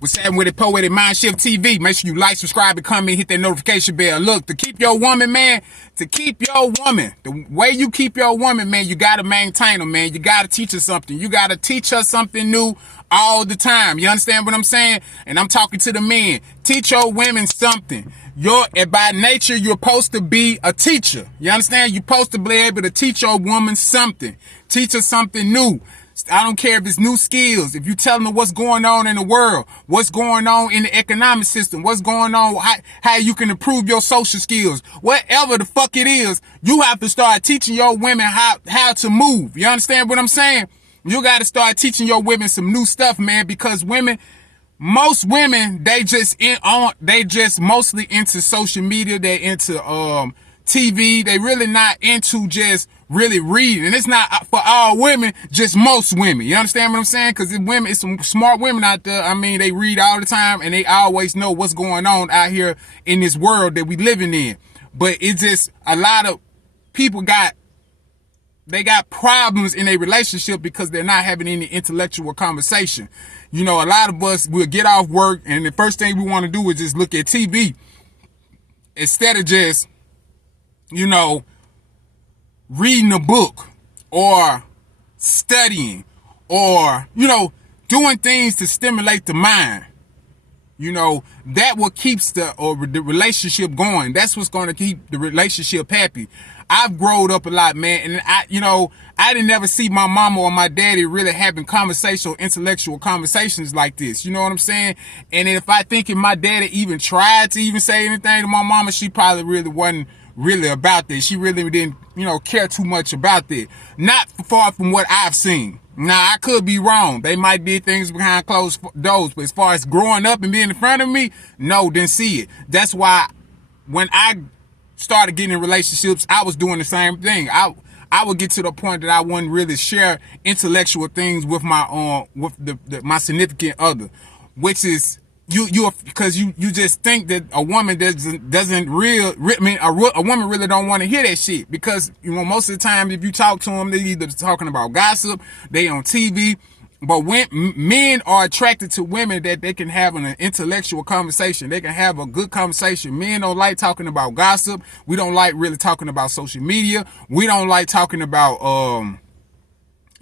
What's happening with it, Poetic Mind Shift TV? Make sure you like, subscribe, and comment, hit that notification bell. Look, to keep your woman, man, the way you keep your woman, man, you gotta maintain her, man. You gotta teach her something. You gotta teach her something new all the time. You understand what I'm saying? And I'm talking to the men. Teach your women something. By nature, you're supposed to be a teacher. You understand? You're supposed to be able to teach your woman something. Teach her something new. I don't care if it's new skills. If you telling them what's going on in the world, what's going on in the economic system, what's going on, how you can improve your social skills, whatever the fuck it is, you have to start teaching your women how to move. You understand what I'm saying? You got to start teaching your women some new stuff, man, because most women, they just mostly into social media. They're into TV. They really not into just really reading. And it's not for all women, just most women. You understand what I'm saying? Because it's some smart women out there. I mean, they read all the time and they always know what's going on out here in this world that we living in. But it's just a lot of people got problems in a relationship because they're not having any intellectual conversation. You know, a lot of us will get off work and the first thing we want to do is just look at TV instead of just, you know, reading a book or studying or, you know, doing things to stimulate the mind. You know, that what keeps the relationship going. That's what's going to keep the relationship happy. I've grown up a lot, man, and I didn't never see my mama or my daddy really having intellectual conversations like this. You know what I'm saying? And if my daddy even tried to even say anything to my mama, she probably really wasn't really about that. She really didn't, care too much about that. Not far from what I've seen. Now, I could be wrong. They might do things behind closed doors, but as far as growing up and being in front of me, no, didn't see it. That's why when I started getting in relationships, I was doing the same thing. I would get to the point that I wouldn't really share intellectual things with my my significant other, which is because you just think that a woman a woman really don't want to hear that shit, because most of the time if you talk to them, they either talking about gossip, they on TV. But when men are attracted to women that they can have an intellectual conversation, they can have a good conversation. Men don't like talking about gossip. We don't like really talking about social media. We don't like talking about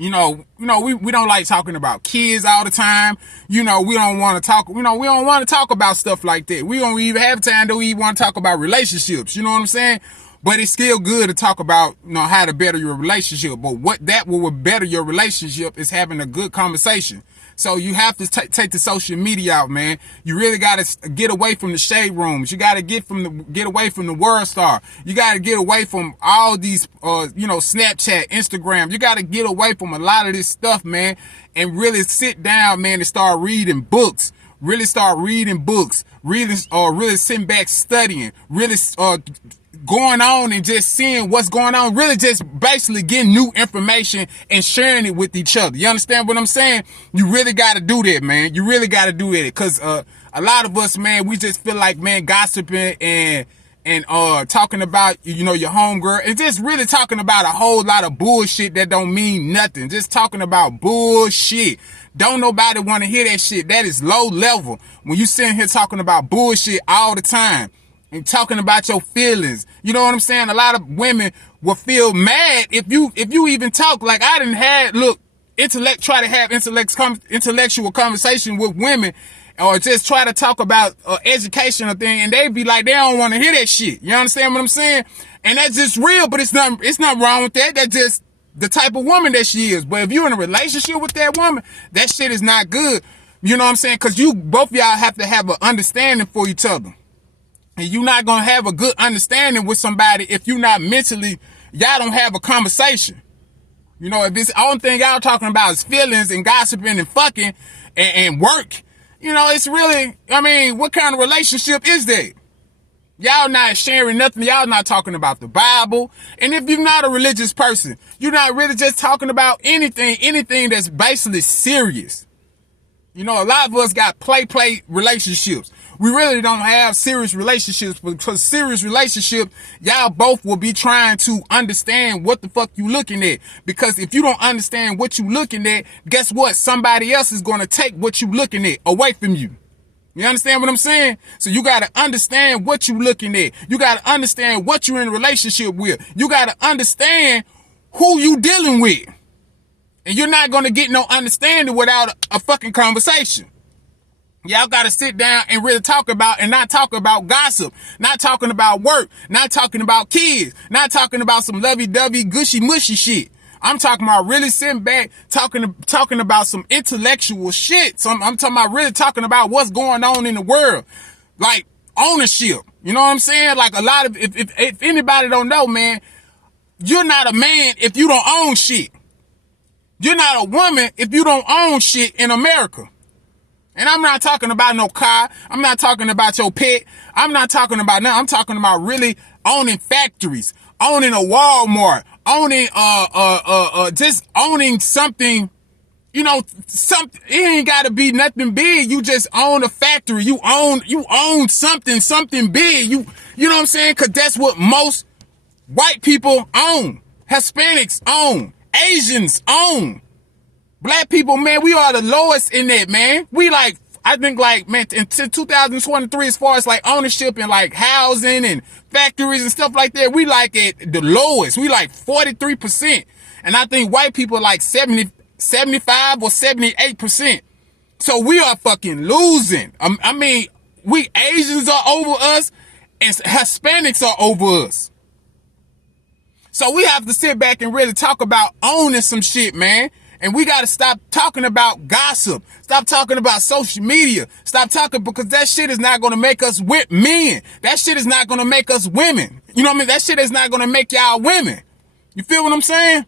we don't like talking about kids all the time. We don't want to talk, we don't want to talk about stuff like that. We don't even have time to even want to talk about relationships. You know what I'm saying? But it's still good to talk about, how to better your relationship. But what will better your relationship is having a good conversation. So you have to take the social media out, man. You really got to get away from the shade rooms. You got to get away from the World Star. You got to get away from all these, Snapchat, Instagram. You got to get away from a lot of this stuff, man, and really sit down, man, and start reading books. Really start reading books. Really sitting back studying. Really, going on and just seeing what's going on, really just basically getting new information and sharing it with each other. You understand what I'm saying? You really got to do that, man. You really got to do that, because a lot of us, man, we just feel like, man, gossiping and talking about, your homegirl, and just really talking about a whole lot of bullshit that don't mean nothing. Just talking about bullshit. Don't nobody want to hear that shit. That is low level. When you sitting here talking about bullshit all the time and talking about your feelings, you know what I'm saying? A lot of women will feel mad if you even talk. Like, I didn't try to have intellectual conversation with women, or just try to talk about educational thing, and they be like, they don't want to hear that shit. You understand what I'm saying? And that's just real, but it's not wrong with that. That's just the type of woman that she is. But if you're in a relationship with that woman, that shit is not good. You know what I'm saying? Because both of y'all have to have an understanding for each other. And you're not going to have a good understanding with somebody if you're not mentally, y'all don't have a conversation. If this only thing y'all talking about is feelings and gossiping and fucking and work, it's really, what kind of relationship is that? Y'all not sharing nothing. Y'all not talking about the Bible. And if you're not a religious person, you're not really just talking about anything that's basically serious. A lot of us got play relationships. We really don't have serious relationships, because serious relationships, y'all both will be trying to understand what the fuck you looking at. Because if you don't understand what you looking at, guess what? Somebody else is going to take what you looking at away from you. You understand what I'm saying? So you got to understand what you looking at. You got to understand what you're in a relationship with. You got to understand who you dealing with. And you're not going to get no understanding without a fucking conversation. Y'all got to sit down and really talk about, and not talk about gossip, not talking about work, not talking about kids, not talking about some lovey-dovey, gushy-mushy shit. I'm talking about really sitting back, talking about some intellectual shit. So I'm talking about really talking about what's going on in the world. Like ownership. You know what I'm saying? Like a lot of, if anybody don't know, man, you're not a man if you don't own shit. You're not a woman if you don't own shit in America. And I'm not talking about no car. I'm not talking about your pet. I'm not talking about nothing. I'm talking about really owning factories, owning a Walmart, owning, just owning something, you know, something. It ain't gotta be nothing big. You just own a factory. You own something big. You know what I'm saying? Cause that's what most white people own. Hispanics own. Asians own. Black people, man, we are the lowest in that, man. We like, I think like, man, in 2023, as far as like ownership and like housing and factories and stuff like that, we like at the lowest. We like 43%. And I think white people like 75 or 78%. So we are fucking losing. I mean, we Asians are over us and Hispanics are over us. So we have to sit back and really talk about owning some shit, man. And we got to stop talking about gossip. Stop talking about social media. Stop talking, because that shit is not going to make us men. That shit is not going to make us women. You know what I mean? That shit is not going to make y'all women. You feel what I'm saying?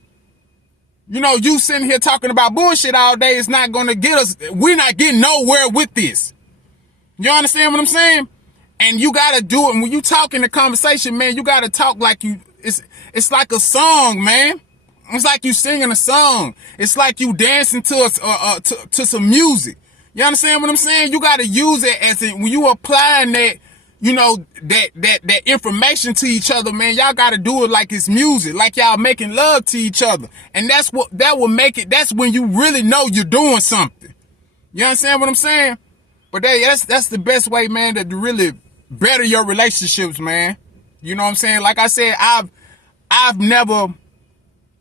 You know, you sitting here talking about bullshit all day is not going to get us. We're not getting nowhere with this. You understand what I'm saying? And you got to do it. And when you talk in the conversation, man, you got to talk like you, it's like a song, man. It's like you singing a song. It's like you dancing to some music. You understand what I'm saying? You got to use it as when you applying that, you know, that information to each other, man. Y'all got to do it like it's music, like y'all making love to each other. And that will make it. That's when you really know you're doing something. You understand what I'm saying? But that's the best way, man, to really better your relationships, man. You know what I'm saying? Like I said, I've never,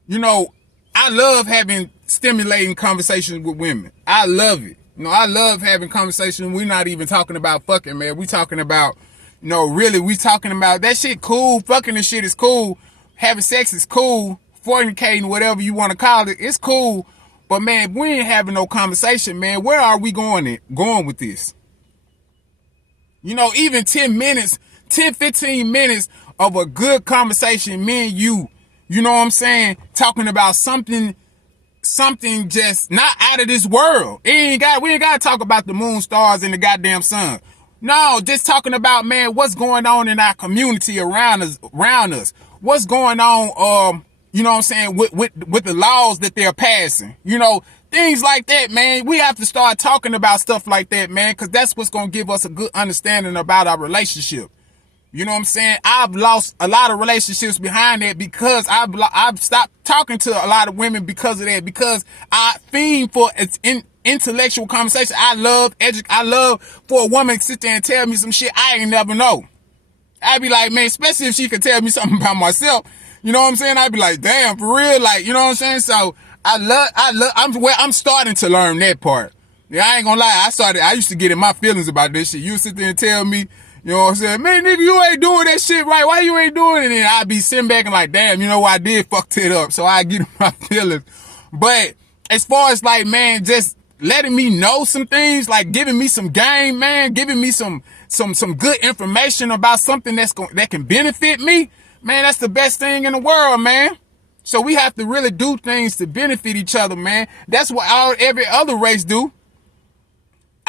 you know, I love having stimulating conversations with women. I love it. You know, I love having conversations. We're not even talking about fucking, man. We talking about, you know, really, we talking about that shit cool. Fucking and shit is cool. Having sex is cool. Fornicating, whatever you want to call it, it's cool. But man, we ain't having no conversation, man. Where are we going with this? You know, even 10 minutes, 10, 15 minutes of a good conversation, me and you know what I'm saying? Talking about something just not out of this world. We ain't got to talk about the moon, stars, and the goddamn sun. No, just talking about, man, what's going on in our community around us. What's going on, you know what I'm saying, with the laws that they're passing. You know, things like that, man. We have to start talking about stuff like that, man, because that's what's going to give us a good understanding about our relationship. You know what I'm saying? I've lost a lot of relationships behind that because I've stopped talking to a lot of women because of that, because I fiend for intellectual conversation. I love for a woman to sit there and tell me some shit I ain't never know. I'd be like, man, especially if she could tell me something about myself. You know what I'm saying? I'd be like, damn, for real, like, you know what I'm saying? So I'm starting to learn that part. Yeah, I ain't gonna lie. I used to get in my feelings about this shit. You sit there and tell me, you know what I'm saying? Man, nigga, you ain't doing that shit right. Why you ain't doing it? And I'd be sitting back and like, damn, you know what? I did fucked it up. So I get in my feelings. But as far as like, man, just letting me know some things, like giving me some game, man, giving me some good information about something that can benefit me, man, that's the best thing in the world, man. So we have to really do things to benefit each other, man. That's what every other race do.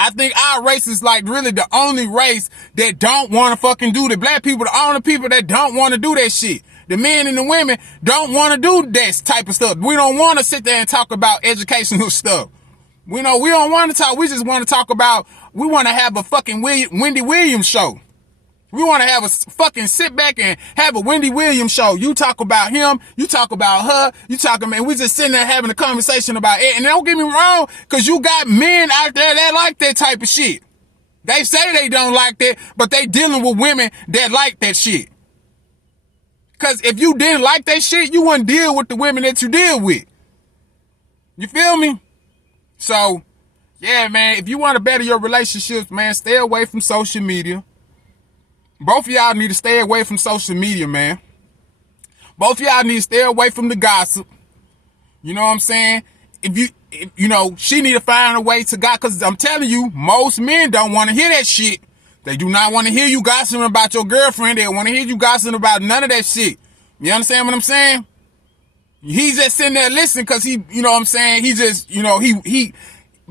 I think our race is like really the only race that don't want to fucking do that. Black people, the only people that don't want to do that shit. The men and the women don't want to do that type of stuff. We don't want to sit there and talk about educational stuff. We don't want to talk. We just want to talk about, we want to have a fucking Wendy Williams show. We want to have a fucking sit back and have a Wendy Williams show. You talk about him, you talk about her, you talking, man, we just sitting there having a conversation about it. And don't get me wrong, because you got men out there that like that type of shit. They say they don't like that, but they dealing with women that like that shit. Because if you didn't like that shit, you wouldn't deal with the women that you deal with. You feel me? So, yeah, man, if you want to better your relationships, man, stay away from social media. Both of y'all need to stay away from social media, man. Both of y'all need to stay away from the gossip. You know what I'm saying? If she need to find a way to God, because I'm telling you, most men don't want to hear that shit. They do not want to hear you gossiping about your girlfriend. They want to hear you gossiping about none of that shit. You understand what I'm saying? He's just sitting there listening because he, you know what I'm saying? He just, he,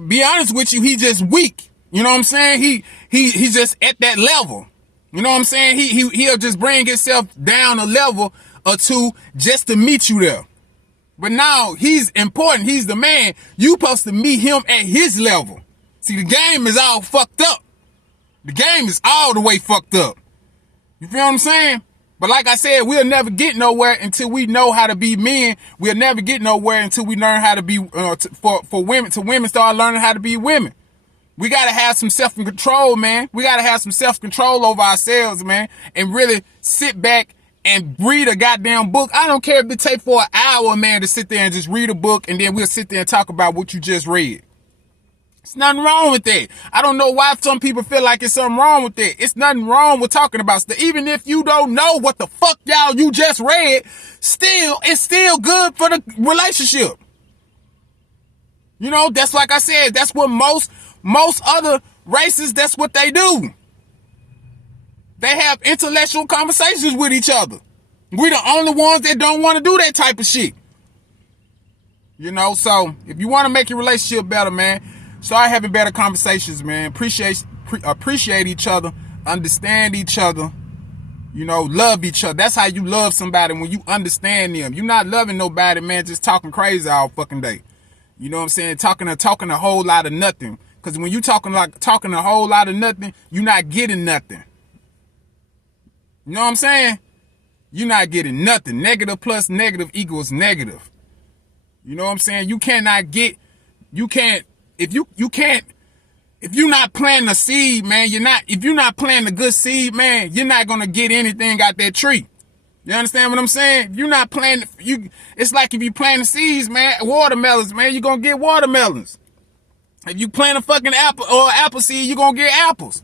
be honest with you, he just weak. You know what I'm saying? He's just at that level. You know what I'm saying? He'll just bring himself down a level or two just to meet you there. But now he's important. He's the man. You supposed to meet him at his level. See, the game is all fucked up. The game is all the way fucked up. You feel what I'm saying? But like I said, we'll never get nowhere until we know how to be men. We'll never get nowhere until we learn how to be, for women, till women start learning how to be women. We got to have some self-control, man. We got to have some self-control over ourselves, man, and really sit back and read a goddamn book. I don't care if it take for an hour, man, to sit there and just read a book, and then we'll sit there and talk about what you just read. It's nothing wrong with that. I don't know why some people feel like it's something wrong with that. It's nothing wrong with talking about stuff. Even if you don't know what the fuck you just read, it's still good for the relationship. You know, that's like I said, that's what most other races, that's what they do. They have intellectual conversations with each other. We're the only ones that don't want to do that type of shit. You know, so if you want to make your relationship better, man, start having better conversations, man. Appreciate each other, understand each other, love each other. That's how you love somebody, when you understand them. You're not loving nobody, man, just talking crazy all fucking day. You know what I'm saying? Talking a whole lot of nothing. Because when you talking a whole lot of nothing, you're not getting nothing. You know what I'm saying? You're not getting nothing. Negative plus negative equals negative. You know what I'm saying? If you're not planting a seed, man, if you're not planting a good seed, man, you're not going to get anything out that tree. You understand what I'm saying? If you're not planting, it's like if you plant seeds, man, watermelons, man, you're going to get watermelons. If you plant a fucking apple or apple seed, you're going to get apples.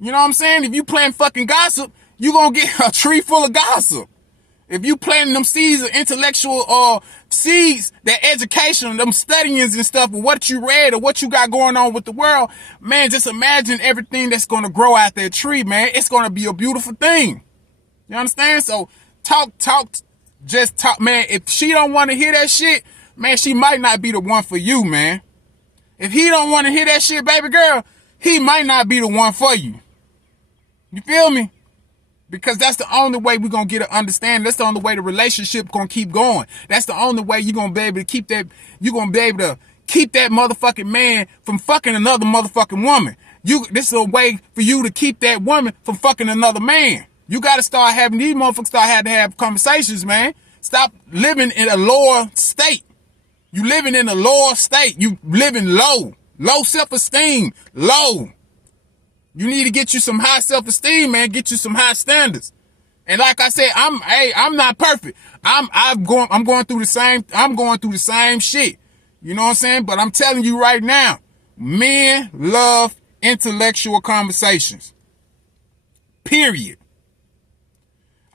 You know what I'm saying? If you plant fucking gossip, you're going to get a tree full of gossip. If you planting them seeds of intellectual seeds, that education, them studyings and stuff, of what you read or what you got going on with the world, man, just imagine everything that's going to grow out that tree, man. It's going to be a beautiful thing. You understand? So just talk, man. If she don't want to hear that shit, man, she might not be the one for you, man. If he don't want to hear that shit, baby girl, he might not be the one for you. You feel me? Because that's the only way we're going to get an understanding. That's the only way the relationship going to keep going. That's the only way you're going to be able to keep that, motherfucking man from fucking another motherfucking woman. This is a way for you to keep that woman from fucking another man. You got to start having, these motherfuckers had to have conversations, man. Stop living in a lower state. You living in a lower state. You living low self-esteem, low. You need to get you some high self-esteem, man. Get you some high standards. And like I said, I'm not perfect. I'm going through the same shit. You know what I'm saying? But I'm telling you right now, men love intellectual conversations. Period.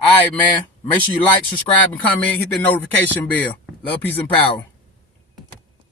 All right, man. Make sure you like, subscribe, and comment. Hit the notification bell. Love, peace, and power.